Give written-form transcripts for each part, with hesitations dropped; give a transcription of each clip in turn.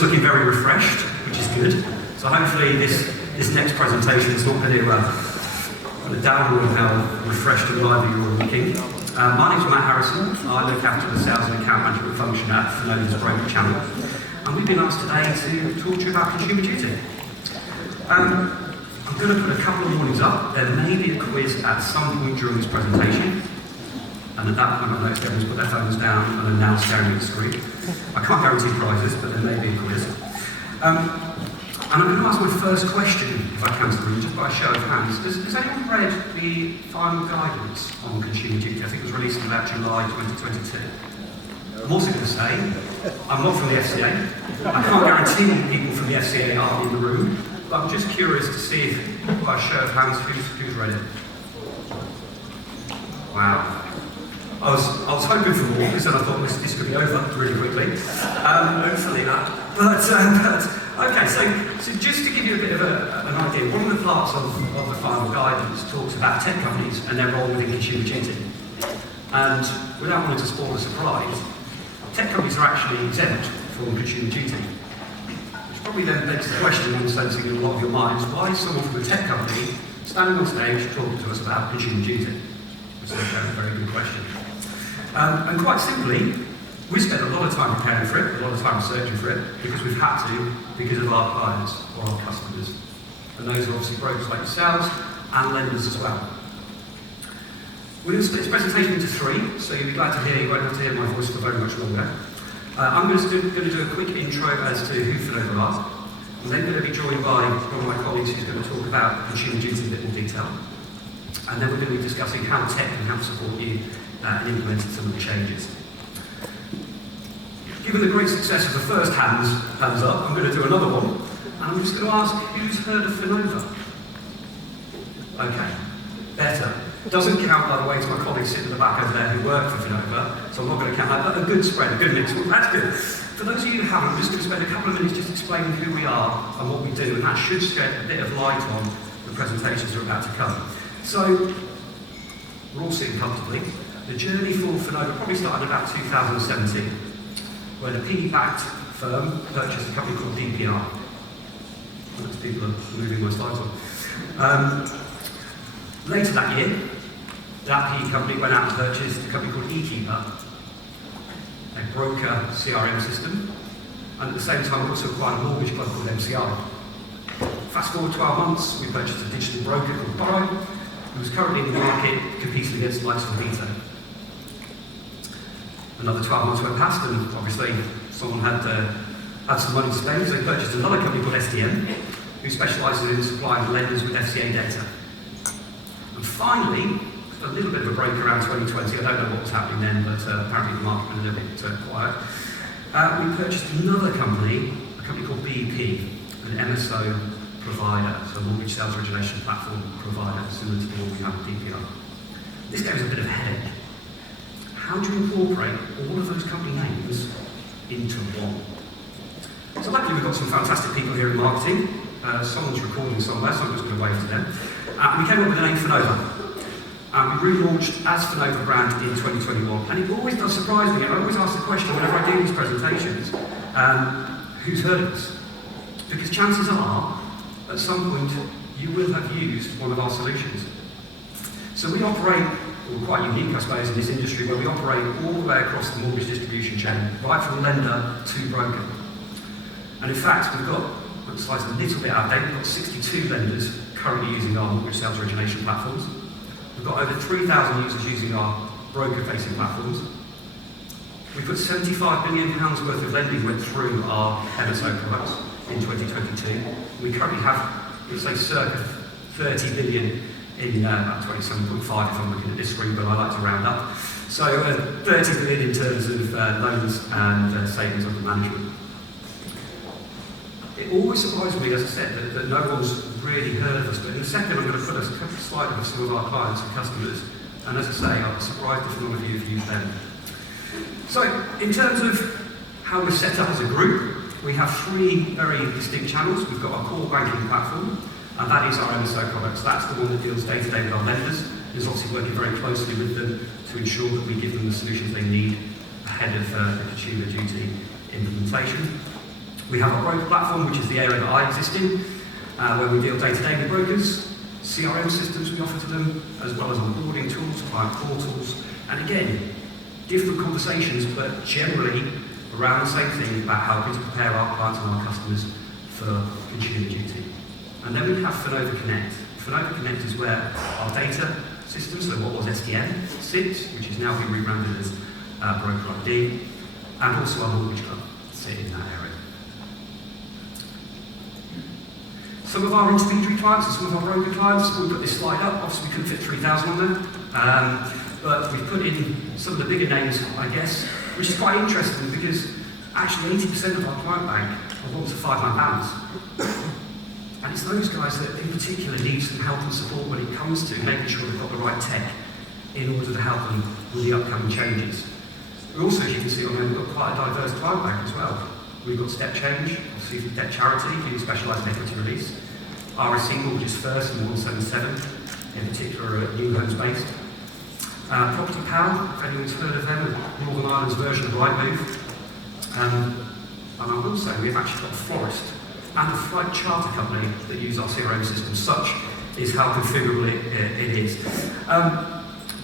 everyone's looking very refreshed, which is good. So hopefully this next presentation is not going to put a downward on how refreshed and lively you're all looking. My name's Matt Harrison. I look after the sales and account management function at Finova's broker channel. And we've been asked today to talk to you about consumer duty. I'm going to put a couple of warnings up. There may be a quiz at some point during this presentation. And at that point, I noticed everyone's put their phones down and are now staring at the screen. I can't guarantee prizes, but there may be a quiz. And I'm going to ask my first question, if I can, to the room, just by a show of hands. Has anyone read the final guidance on consumer duty? I think it was released in about July 2022. I'm also going to say, I'm not from the FCA. I can't guarantee people from the FCA are in the room, but I'm just curious to see if, by a show of hands, who's read it. Wow. I was hoping for more, because then I thought this could be over really quickly. Hopefully not. But okay, so just to give you a bit of an idea, one of the parts of the final guidance talks about tech companies and their role within consumer duty. And without wanting to spoil the surprise, tech companies are actually exempt from consumer duty. Which probably then begs the question, in sensing in a lot of your minds, why is someone from a tech company standing on stage talking to us about consumer duty? It's a very good question. And quite simply, we spent a lot of time preparing for it, a lot of time researching for it, because we've had to, because of our clients or our customers. And those are obviously brokers like yourselves and lenders as well. We're going to split this presentation into three, so you'll be glad to hear, you won't have to hear my voice for very much longer. I'm going to do a quick intro as to who Finova are. I'm then going to be joined by one of my colleagues who's going to talk about consumer duty in a bit more detail. And then we're going to be discussing how tech can help support you and implementing some of the changes. Given the great success of the first hands up, I'm going to do another one, and I'm just going to ask, who's heard of Finova? Okay, better. Doesn't count, by the way, to my colleagues sitting at the back over there who work for Finova, so I'm not going to count that, but a good spread, a good mix. Well, that's good. For those of you who haven't, I'm just going to spend a couple of minutes just explaining who we are and what we do, and that should shed a bit of light on the presentations that are about to come. So, we're all sitting comfortably. The journey for Finova probably started about 2017, when a PE-backed firm purchased a company called DPR. Lots of people are moving my slides on. Later that year, that PE company went out and purchased a company called eKeeper, a broker CRM system, and at the same time we also acquired a mortgage club called MCI. Fast forward 12 months, we purchased a digital broker called Borrow, who is currently in the market competing against the likes of Vito. Another 12 months went past, and obviously someone had some money to spend, so they purchased another company called SDM, who specialises in supplying lenders with FCA data. And finally, a little bit of a break around 2020, I don't know what was happening then, but apparently the market went a little bit quiet. We purchased another company, a company called BP, an MSO provider, so a mortgage sales origination platform provider, similar to the one we have at DPR. This gave us a bit of a headache. How do you incorporate all of those company names into one? So luckily we've got some fantastic people here in marketing. Someone's recording somewhere, so I'm just going to wave to them. We came up with the name Finova. We relaunched as Finova brand in 2021, and it always does surprise me. I always ask the question whenever I do these presentations, who's heard of us? Because chances are, at some point, you will have used one of our solutions. So we operate, well, quite unique, I suppose, in this industry, where we operate all the way across the mortgage distribution chain, right from lender to broker. And in fact, we've got, the slide's a little bit out of date, we've got 62 lenders currently using our mortgage sales origination platforms. We've got over 3,000 users using our broker-facing platforms. We put £75 billion worth of lending went through our MSO products in 2022. We currently have, let's say, circa 30 billion in about 27.5 if I'm looking at this screen, but I like to round up. So 30 billion in terms of loans and savings under management. It always surprises me, as I said, that no one's really heard of us, but in a second I'm going to put a slide of some of our clients and customers, and as I say, I'm surprised if none of you have used them. So, in terms of how we're set up as a group, we have three very distinct channels. We've got our core banking platform, and that is our MSO products. That's the one that deals day-to-day with our lenders. Is obviously working very closely with them to ensure that we give them the solutions they need ahead of the consumer duty implementation. We have our broker platform, which is the area that I exist in, where we deal day-to-day with brokers, CRM systems we offer to them, as well as onboarding tools, client portals, and again, different conversations, but generally around the same thing about how to prepare our clients and our customers for consumer duty. And then we have Finova Connect. Finova Connect is where our data system, so what was SDN, sits, which is now being rebranded as Broker ID, and also our mortgage club sit in that area. Some of our intermediary clients and some of our broker clients, we put this slide up, obviously we couldn't fit 3,000 on there, but we've put in some of the bigger names, I guess, which is quite interesting because actually 80% of our client bank are ones of £5 balance. And it's those guys that in particular need some help and support when it comes to making sure they've got the right tech in order to help them with the upcoming changes. We also, as you can see on there, we've got quite a diverse client bank as well. We've got Step Change, obviously Debt Charity, who specialise in equity release. RSC Mortgages First and 177, in particular new homes based. Property Pal, if anyone's heard of them, Northern Ireland's version of Rightmove. And I will say we've actually got a florist and a flight charter company that use our CRM system. Such is how configurable it is.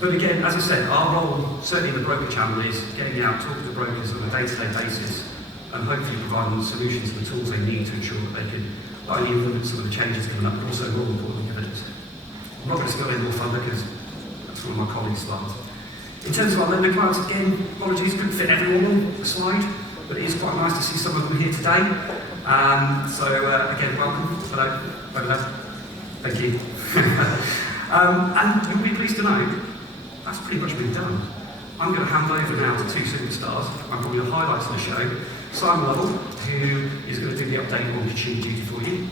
But again, as I said, our role, certainly in the broker channel, is getting out, talking to brokers on a day-to-day basis, and hopefully providing them solutions and the tools they need to ensure that they can not only implement some of the changes coming up, but also more importantly, evidence. I'm not going to spill any more further because that's one of my colleagues' slides. In terms of our lender clients, again, apologies, couldn't fit everyone on the slide, but it is quite nice to see some of them here today. Again, welcome. Hello. Hello. Thank you. And you'll be pleased to know that's pretty much been done. I'm going to hand over now to two superstars, and probably the highlights of the show. Simon Lovell, who is going to do the update on consumer duty for you.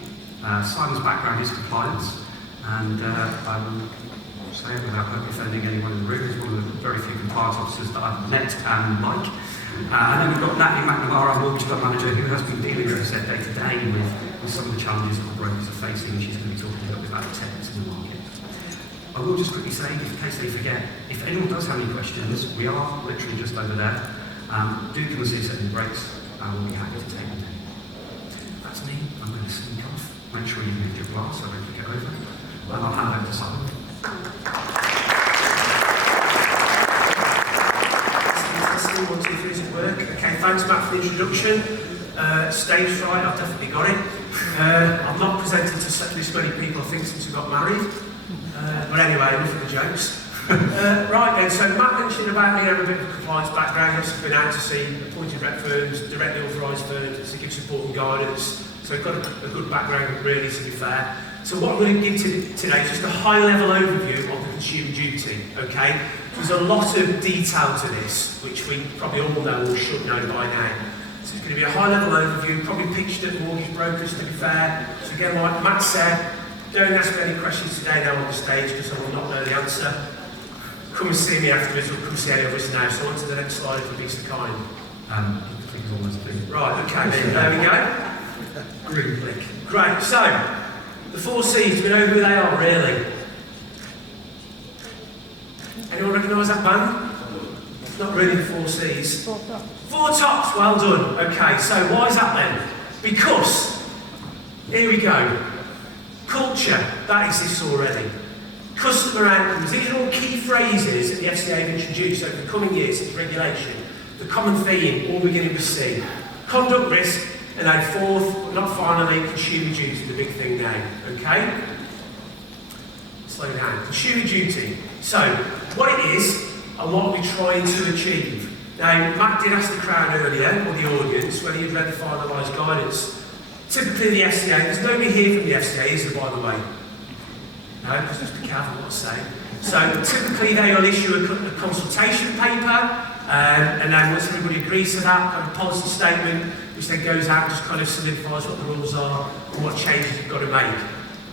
Simon's background is compliance, and I will say it without offending anyone in the room, he's one of the very few compliance officers that I've met and like. And then we've got Natalie McNamara, our mortgage club manager, who has been dealing, as I said, day to day with some of the challenges that the brokers are facing. She's going to be talking a little bit about the techniques in the market. I will just quickly say, in case they forget, if anyone does have any questions, we are literally just over there. Do come and see us at the breaks, and we'll be happy to take them. That's me. I'm going to sneak off. Make sure you moved your glass so I don't get over. And I'll hand over to Simon. Testing, 1, 2, 3, does it work? Okay, thanks Matt for the introduction. Stage fright, I've definitely got it. I've not presented to such this many people, I think, since we got married. But anyway, enough of the jokes. Right then, so Matt mentioned about me having a bit of a compliance background. I've been out to see appointed rep firms, directly authorised firms to give support and guidance. So I've got a good background, really, to be fair. So what I'm going to give today is just a high-level overview of the consumer duty, okay? There's a lot of detail to this, which we probably all know or should know by now. So it's going to be a high-level overview, probably pitched at mortgage brokers, to be fair. So again, like Matt said, don't ask me any questions today now on the stage because I will not know the answer. Come and see me afterwards or come see any of us now. So on to the next slide if you'll be so kind. Click is almost blue. Right, okay, there we go. Green click. Great, so the 4 C's, do we know who they are really? Anyone recognise that band? It's not really the 4 C's. 4 Tops. 4 Tops, well done. Okay, so why is that then? Because, here we go. Culture, that exists already. Customer outcomes, these are all key phrases that the FCA have introduced over the coming years into regulation. The common theme, all beginning with C. Conduct risk, and then fourth, but not finally, consumer duty, the big thing now. Okay? Slow down. Consumer duty. So, what it is, and what are we trying to achieve? Now, Matt did ask the crowd earlier, or the audience, whether you'd read the finalised guidance. Typically the FCA, there's nobody here from the FCA, is there, by the way? No, because just be careful what I say. So typically they will issue a consultation paper, and then once everybody agrees to that, a policy statement, which then goes out and just kind of solidifies what the rules are and what changes you've got to make.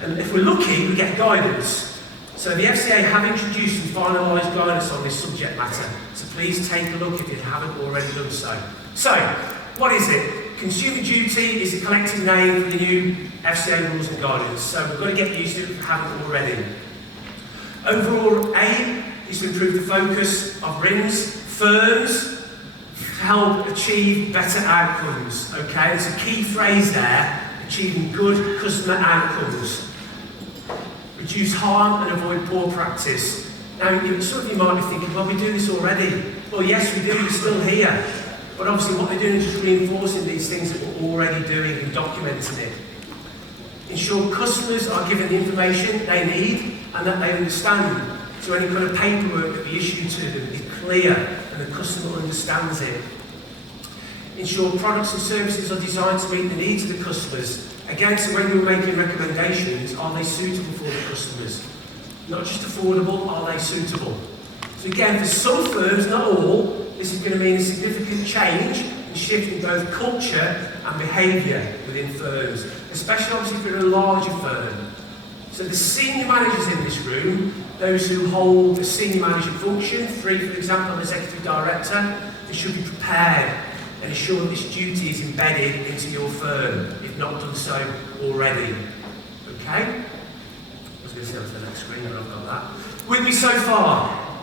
And if we're lucky, we get guidance. So the FCA have introduced and finalised guidance on this subject matter. So please take a look if you haven't already done so. So, what is it? Consumer duty is a collective name for the new FCA rules and guidance, so we've got to get used to it if we haven't already. Overall aim is to improve the focus of RINs, firms, to help achieve better outcomes. Okay, there's a key phrase there, achieving good customer outcomes. Reduce harm and avoid poor practice. Now, some of you might be thinking, well, we do this already. Well, yes, we do, we're still here. But obviously what they're doing is just reinforcing these things that we're already doing and documenting it. Ensure customers are given the information they need and that they understand. So any kind of paperwork that we issue to them is clear and the customer understands it. Ensure products and services are designed to meet the needs of the customers. Again, so when you're making recommendations, are they suitable for the customers? Not just affordable, are they suitable? So again, for some firms, not all, this is going to mean a significant change and shift in both culture and behaviour within firms, especially obviously if you're a larger firm. So the senior managers in this room, those who hold a senior manager function, for example, an executive director, they should be prepared and ensure that this duty is embedded into your firm, if not done so already. Okay? I was going to say on to the next screen, but I've got that. With me so far?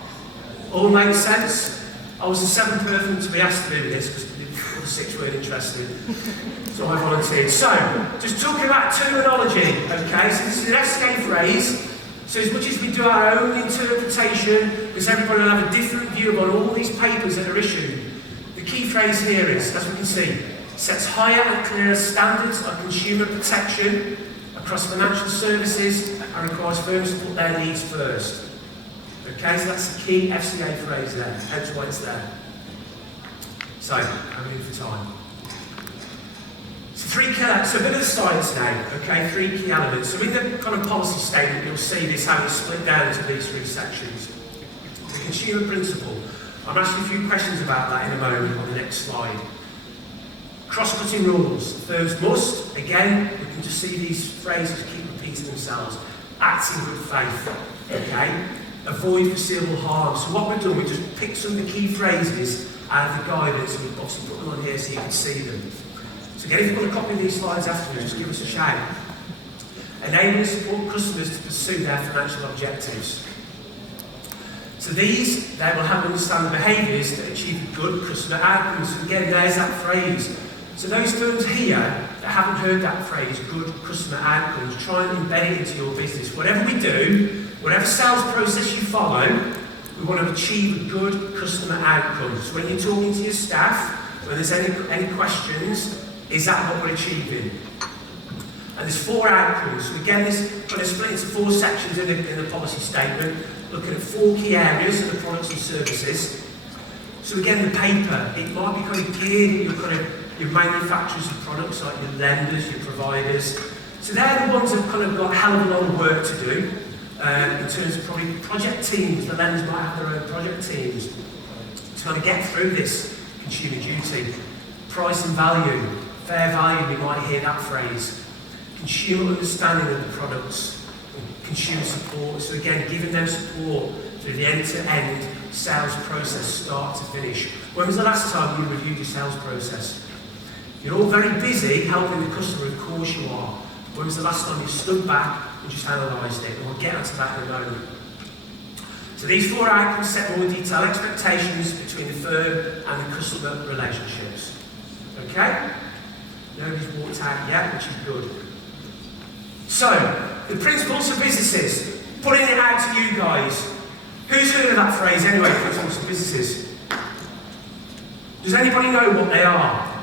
All makes sense? I was the seventh person to be asked to do this because the other six weren't interested. So I volunteered. So, just talking about terminology, okay? So this is an FSExperience phrase. So as much as we do our own interpretation, because everybody will have a different view on all these papers that are issued, the key phrase here is, as we can see, sets higher and clearer standards of consumer protection across financial services and requires firms to put their needs first. Okay, so that's the key FCA phrase there, hence why it's there. So, I'm in for time. So a bit of the science now, okay, three key elements. So in the kind of policy statement, you'll see this how it's split down into these three sections. The consumer principle. I'm asking a few questions about that in a moment on the next slide. Cross-cutting rules. Firms must, again, we can just see these phrases keep repeating themselves. Act in good faith, okay? Avoid foreseeable harm. So what we've done, we just picked some of the key phrases out of the guidance and we've obviously put them on here so you can see them. So again, if you've got a copy of these slides afterwards, just give us a shout. Enable and support customers to pursue their financial objectives. So these, they will help understand the behaviours that achieve good customer outcomes. So again, there's that phrase. So those firms here that haven't heard that phrase, good customer outcomes, try and embed it into your business. Whatever we do, whatever sales process you follow, we want to achieve a good customer outcome. So when you're talking to your staff, when there's any questions, is that what we're achieving? And there's four outcomes. So again, this kind of split into four sections in the policy statement, looking at four key areas of the products and services. So again, the paper, it might be kind of geared at your manufacturers of products, like your lenders, your providers. So they're the ones that have kind of got a hell of a lot of work to do in terms of probably project teams. The lenders might have their own project teams to kind of get through this consumer duty. Price and value, fair value, we might hear that phrase. Consumer understanding of the products, consumer support. So again, giving them support through the end-to-end sales process, start to finish. When was the last time you reviewed your sales process? You're all very busy helping the customer, of course you are. When was the last time you stood back and just analysed it? And we'll get onto that in a moment. So these four outcomes set more detailed expectations between the firm and the customer relationships. Okay? Nobody's walked out yet, which is good. So, the principles for businesses. Putting it out to you guys. Who's heard of that phrase anyway, principles for businesses? Does anybody know what they are?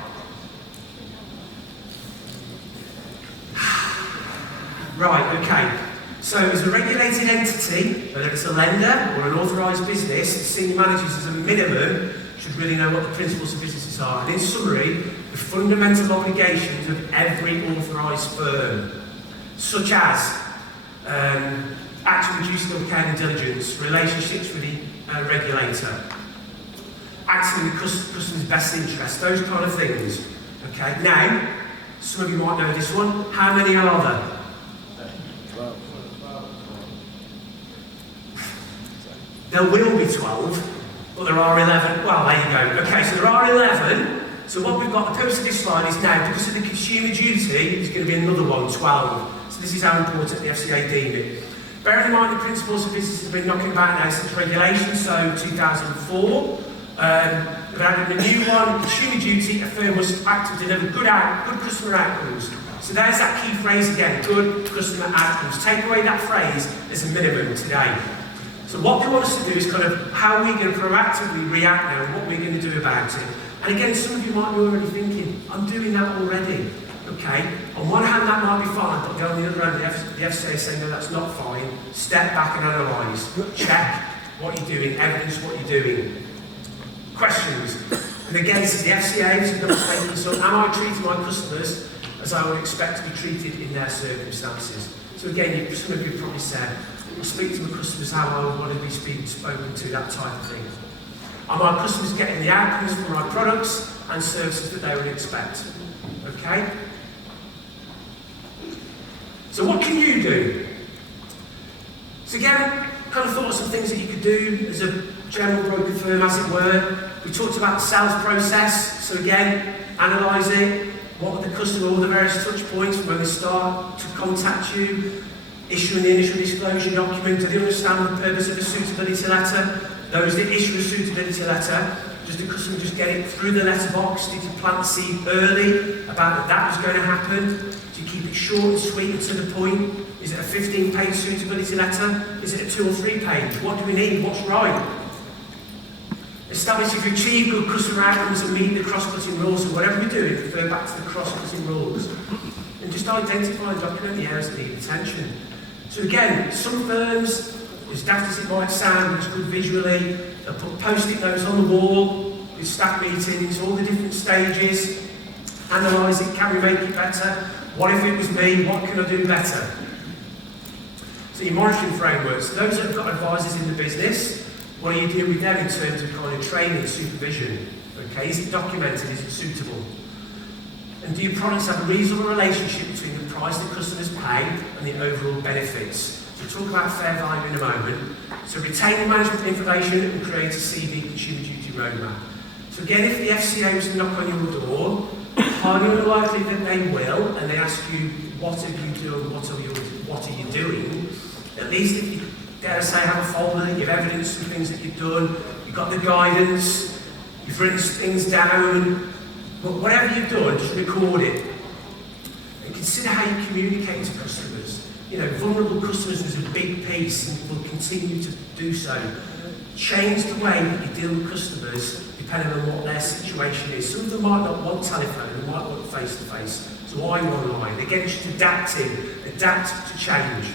Right, okay. So as a regulated entity, whether it's a lender or an authorised business, the senior managers as a minimum should really know what the principles of businesses are. And in summary, the fundamental obligations of every authorised firm, such as act to reduce the care and diligence, relationships with the regulator, acting in the customer's best interest, those kind of things. Okay, now, some of you might know this one. How many are there? There will be 12, but there are 11. Well, there you go. Okay, so there are 11. So what we've got, the purpose of this slide is now, because of the consumer duty, there's going to be another one, 12. So this is how important the FCA deemed it. Bearing in mind the principles of business have been knocking about now since regulation, so 2004. The We've added a new one, consumer duty, a firm must act to deliver good customer outcomes. So there's that key phrase again, good customer outcomes. Take away that phrase as a minimum today. So what we want us to do is kind of how we're going to proactively react now and what we're going to do about it. And again, some of you might be already thinking, I'm doing that already. Okay? On one hand, that might be fine, but on the other hand, the FCA is saying, no, that's not fine. Step back and analyse. Check what you're doing, evidence what you're doing. Questions. And again, this is the FCA, this is not statement, so am I treating my customers as I would expect to be treated in their circumstances? So again, some of you probably said, I speak to my customers how I would want to be spoken to, that type of thing. Are my customers getting the outcomes from my products and services that they would expect? Okay? So what can you do? So again, kind of thought of some things that you could do as a general broker firm, as it were. We talked about the sales process. So again, analyse it. What are the customer, all the various touch points from when they start to contact you, issuing the initial disclosure document, do they understand the purpose of a suitability letter? Those that issue a suitability letter, does the customer just get it through the letterbox? Did you plant the seed early about that was going to happen? Do you keep it short and sweet and to the point? Is it a 15-page suitability letter? Is it a 2 or 3 page? What do we need? What's right? Establish if you achieve good customer outcomes and meet the cross-cutting rules, and whatever we're doing, refer back to the cross-cutting rules. And just identify and document the areas that need attention. So again, some firms, as daft as it might sound, it's good visually, they'll put post-it notes on the wall with staff meetings, all the different stages, analyse it, can we make it better? What if it was me? What can I do better? So your monitoring frameworks, those that have got advisors in the business, what do you do with them in terms of kind of training and supervision? Okay, is it documented? Is it suitable? And do your products have a reasonable relationship between the price that customers pay and the overall benefits? So we'll talk about fair value in a moment. So retain the management information and create a CD consumer duty roadmap. So again, if the FCA was to knock on your door, highly unlikely that they will, and they ask you, what have you done, what are you doing? At least if you dare say have a folder, you've evidence of things that you've done, you've got the guidance, you've written things down, but whatever you've done, just record it. And consider how you communicate to customers. You know, vulnerable customers is a big piece and will continue to do so. Change the way that you deal with customers depending on what their situation is. Some of them might not want telephone, they might want face-to-face. So are you online? Again, just adapting, adapt to change.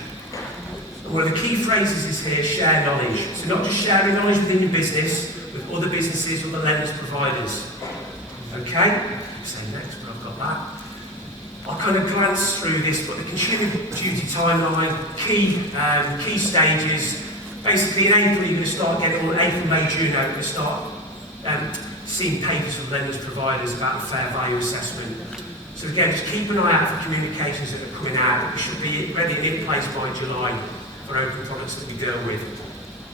And one of the key phrases is here, share knowledge. So not just sharing knowledge within your business, with other businesses, other lenders, providers. Okay? I'll say next, but I've got that. I'll kind of glance through this, but the consumer duty timeline, key stages. Basically, in April, you're going to start getting, or April, May, June, you're going to start seeing papers from lenders, providers about the fair value assessment. So again, just keep an eye out for communications that are coming out. We should be ready and in place by July for open products that we deal with.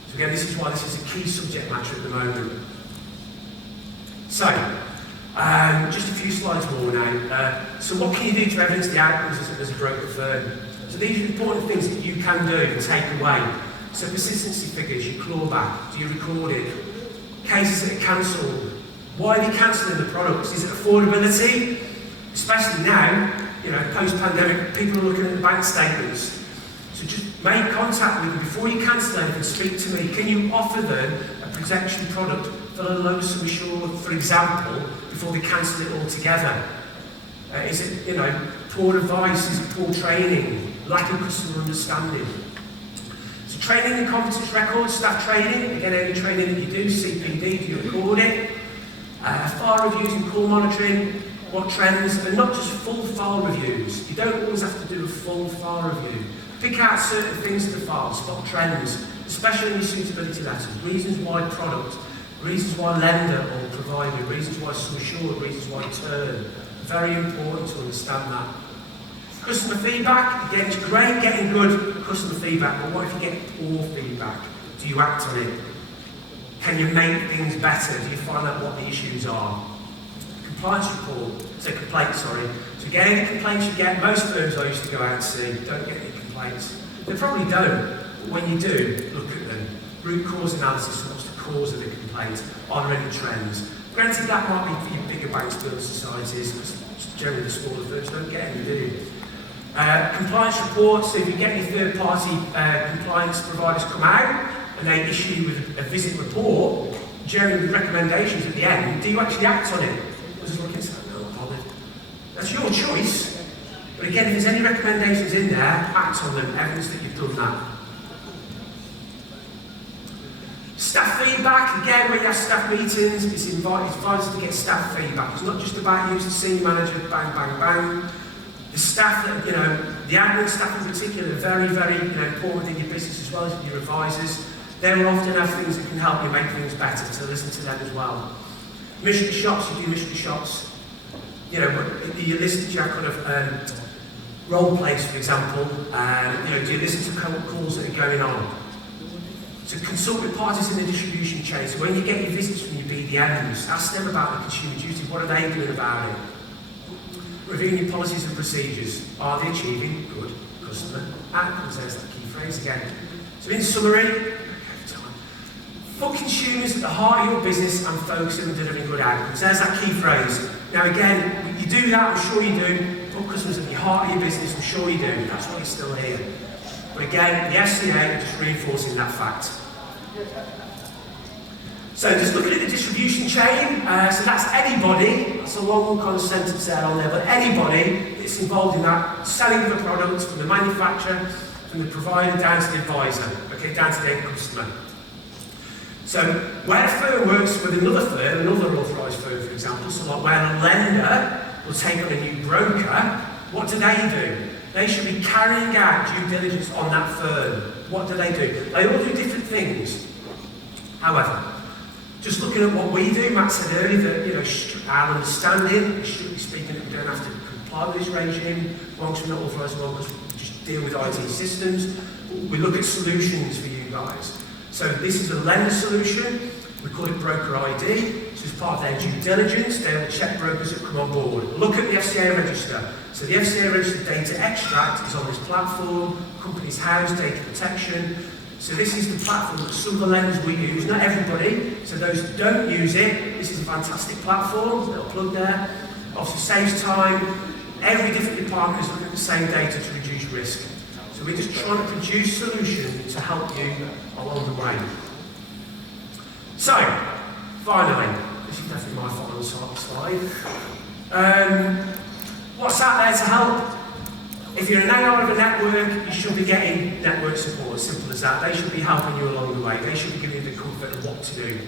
So again, this is why this is a key subject matter at the moment. So, just a few slides more now. So what can you do to evidence the outcomes as a broker firm? So these are important things that you can do and take away. So persistency figures, you claw back, do you record it? Cases that are cancelled. Why are they cancelling the products? Is it affordability? Especially now, you know, post-pandemic, people are looking at the bank statements. So just make contact with them before you cancel anything. Speak to me. Can you offer them a protection product for a low sum assured, for example, before they cancel it altogether? Is it, you know, poor advice? Is it poor training? Lack of customer understanding? So training and competence records, staff training. Again, any training that you do, CPD, do you record it? File reviews and call monitoring. What trends, and not just full file reviews. You don't always have to do a full file review. Pick out certain things in the file, spot trends, especially in your suitability letters, reasons why product, reasons why lender or provider, reasons why sum assured, reasons why term. Very important to understand that. Customer feedback, again, it's great getting good customer feedback, but what if you get poor feedback? Do you act on it? Can you make things better? Do you find out what the issues are? Compliance report, So get any complaints you get, most firms I used to go out and see, don't get any complaints. They probably don't, but when you do, look at them. Root cause analysis, what's the cause of the complaint? Are there any trends? Granted, that might be for your bigger banks, building societies, because generally the smaller firms don't get any, do you? Compliance reports, so if you get your third-party compliance providers come out and they issue you with a visit report, generally with recommendations at the end, do you actually act on it? Just look and say, no, I'm bothered. That's your choice. But again, if there's any recommendations in there, act on them, evidence that you've done that. Staff feedback, again, when you have staff meetings, it's advised to get staff feedback. It's not just about you as the senior manager, bang, bang, bang. The staff, that, you know, the admin staff in particular, are very, very important in your business as well as your advisors. They will often have things that can help you make things better, so listen to them as well. Mystery shops, you do mystery shops. You know, you listen to your kind of role plays, for example, do you listen to calls that are going on? So consult with parties in the distribution chain. So when you get your visits from your BDMs, ask them about the consumer duty. What are they doing about it? Reviewing your policies and procedures. Are they achieving good customer outcomes? There's that key phrase again. So in summary, put consumers at the heart of your business and focus on delivering good outcomes. There's that key phrase. Now again, you do that, I'm sure you do. Put customers at the heart of your business, I'm sure you do. That's why you're still here. But again, the FCA are just reinforcing that fact. So just looking at the distribution chain, so that's anybody, that's a long kind of sentence there on there, but anybody that's involved in that, selling of a product from the manufacturer, from the provider down to the advisor, okay, down to the end customer. So where a firm works with another firm, another authorised firm for example, so like where a lender will take on a new broker, what do? They should be carrying out due diligence on that firm. What do? They all do different things. However, just looking at what we do, Matt said earlier that our understanding, strictly speaking, that we don't have to comply with this regime, once we're not authorised, well, because we just deal with IT systems. We look at solutions for you guys. So this is a lender solution. We call it Broker ID. So as part of their due diligence, they will check brokers that come on board. Look at the FCA register. So the FCA register data extract is on this platform, Companies House, data protection. So this is the platform that some of the lenders we use, not everybody. So those who don't use it, this is a fantastic platform, little plug there. Obviously saves time. Every different department is looking at the same data to reduce risk. So we're just trying to produce solutions to help you along the way. So, finally, this is definitely my final slide. What's out there to help? If you're an owner of a network, you should be getting network support, as simple as that. They should be helping you along the way. They should be giving you the comfort of what to do.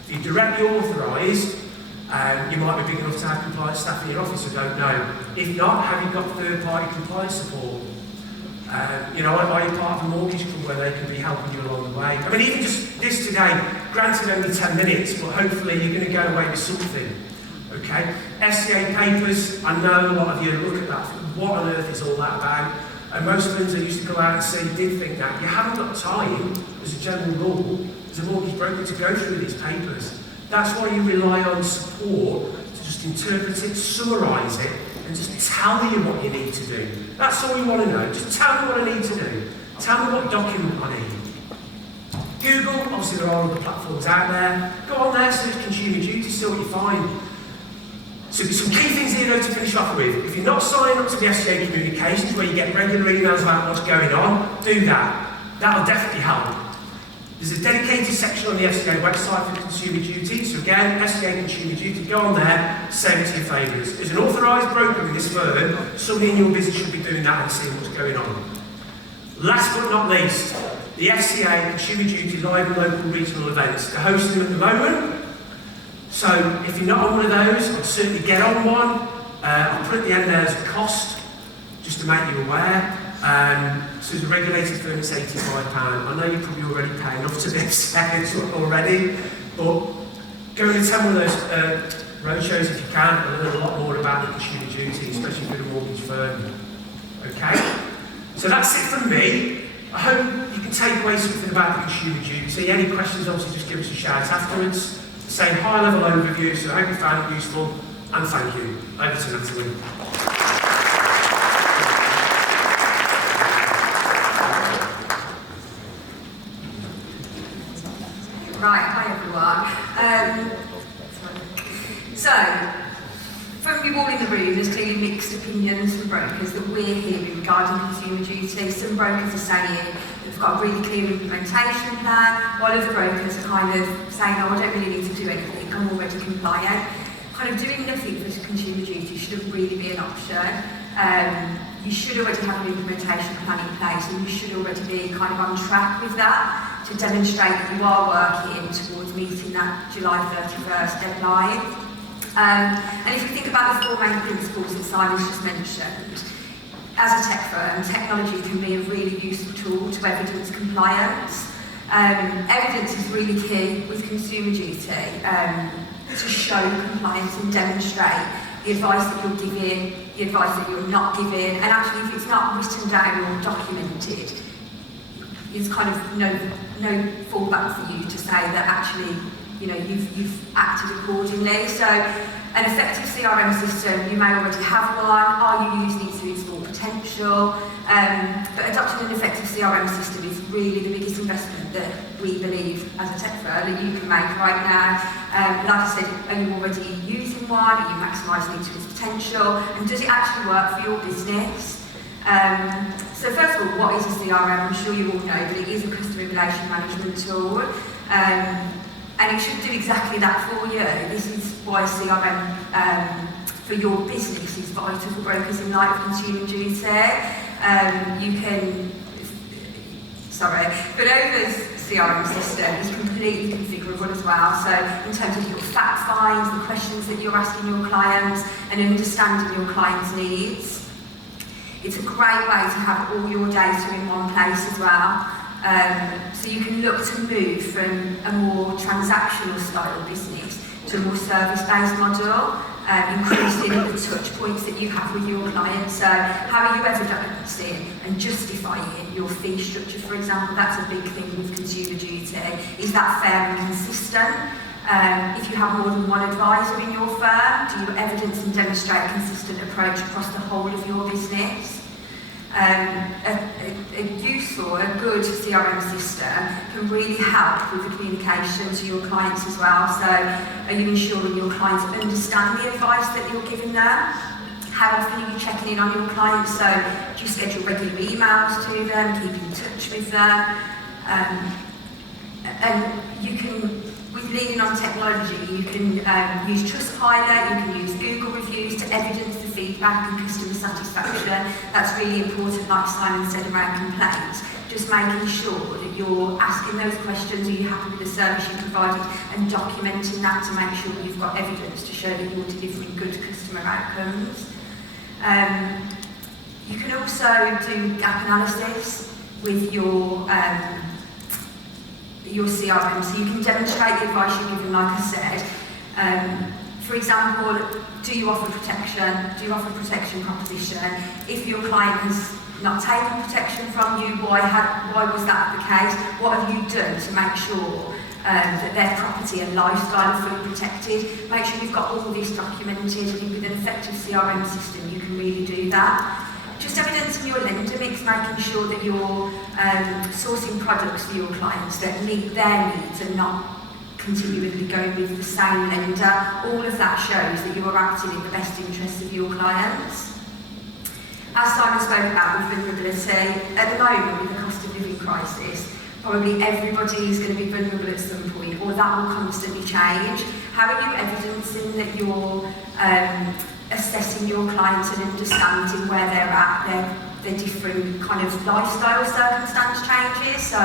If you're directly authorised, you might be big enough to have compliance staff in your office who don't know. If not, have you got third-party compliance support? Are you part of a mortgage club where they can be helping you along the way? I mean, even just this today, granted only 10 minutes, but hopefully you're going to go away with something. Okay? FCA papers, I know a lot of you look at that, what on earth is all that about? And most firms I used to go out and see did think that. You haven't got time, as a general rule, as a mortgage broker to go through these papers. That's why you rely on support to just interpret it, summarise it, and just tell you what you need to do. That's all you want to know. Just tell me what I need to do. Tell me what document I need. Google, obviously there are other platforms out there. Go on there, search consumer duty, see what you find. So some key things here though to finish off with. If you're not signed up to the FCA communications where you get regular emails about what's going on, do that. That'll definitely help. There's a dedicated section on the FCA website for consumer duty. So again, FCA consumer duty, go on there, save it to your favourites. As an authorised broker in this firm, somebody in your business should be doing that and seeing what's going on. Last but not least, the FCA Consumer Duty live and local regional events. They're hosting them at the moment. So if you're not on one of those, I'd certainly get on one. I'll put at the end there as a cost, just to make you aware. So as a regulated firm, it's £85. I know you're probably already paying enough to this already, but go and attend one of those roadshows if you can, and learn a lot more about the consumer duty, especially for the mortgage firm. Okay? So that's it from me. I hope you can take away something about the consumer duty. Any questions, obviously, just give us a shout afterwards. Same high-level overview, so I hope you found it useful, and thank you. Over to Natalie. Right, hi everyone. mixed opinions from brokers that we're hearing regarding consumer duty. Some brokers are saying they've got a really clear implementation plan, while other brokers are kind of saying, oh, I don't really need to do anything, I'm already compliant. Kind of doing nothing for consumer duty shouldn't really be an option. You should already have an implementation plan in place, and you should already be kind of on track with that to demonstrate that you are working towards meeting that July 31st deadline. And if you think about the 4 main principles that Simon's just mentioned, as a tech firm, technology can be a really useful tool to evidence compliance. Evidence is really key with consumer duty to show compliance and demonstrate the advice that you're giving, the advice that you're not giving, and actually if it's not written down or documented, it's kind of no fallback for you to say that actually, you know, you've acted accordingly. So an effective CRM system, you may already have one. Are you using it to its full potential? But adopting an effective CRM system is really the biggest investment that we believe as a tech firm that you can make right now. Like I said, are you already using one? Are you maximising it to its potential? And does it actually work for your business? So first of all, what is a CRM? I'm sure you all know, but it is a customer relation management tool. And it should do exactly that for you. This is why CRM for your business is vital for brokers in light of consumer duty. Finova's CRM system is completely configurable as well. So in terms of your fact finds, the questions that you're asking your clients, and understanding your clients' needs. It's a great way to have all your data in one place as well. So you can look to move from a more transactional style business to a more service-based model, increasing the touch points that you have with your clients. So how are you evidencing and justifying your fee structure, for example? That's a big thing with consumer duty. Is that fair and consistent? If you have more than one advisor in your firm, do you evidence and demonstrate a consistent approach across the whole of your business? A useful, a good CRM system can really help with the communication to your clients as well. So are you ensuring your clients understand the advice that you're giving them? How often are you checking in on your clients? So do you schedule regular emails to them, keep in touch with them? And you can, with leaning on technology, you can use Trustpilot, you can use Google reviews to evidence the feedback and customer satisfaction. That's really important, like Simon said, around complaints. Just making sure that you're asking those questions, are you happy with the service you provided, and documenting that to make sure that you've got evidence to show that you're delivering good customer outcomes. You can also do gap analysis with your CRM, so you can demonstrate the advice you're given, like I said. For example, do you offer protection? Do you offer a protection proposition? If your client has not taken protection from you, why was that the case? What have you done to make sure that their property and lifestyle are fully protected? Make sure you've got all this documented, and with an effective CRM system you can really do that. Just evidencing your lender mix, making sure that you're sourcing products for your clients that meet their needs and not continually going with the same lender. All of that shows that you are acting in the best interests of your clients. As Simon spoke about with vulnerability, at the moment with the cost of living crisis, probably everybody is going to be vulnerable at some point, or that will constantly change. How are you evidencing that you're assessing your clients and understanding where they're at, their different kind of lifestyle circumstance changes? So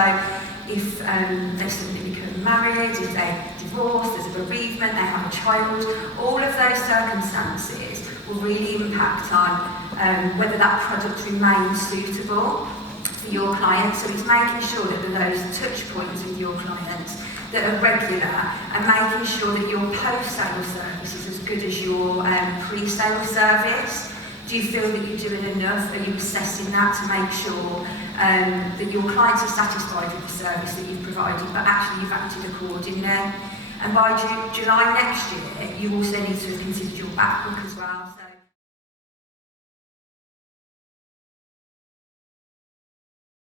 if they suddenly become married, if they're divorced, there's a bereavement, they have a child, all of those circumstances will really impact on whether that product remains suitable for your clients. So it's making sure that there are those touch points with your clients that are regular, and making sure that your post-sale service is as good as your pre-sale service. Do you feel that you're doing enough? Are you assessing that to make sure that your clients are satisfied with the service that you've provided, but actually you've acted accordingly? And by July next year, you also need to have considered your back book as well. So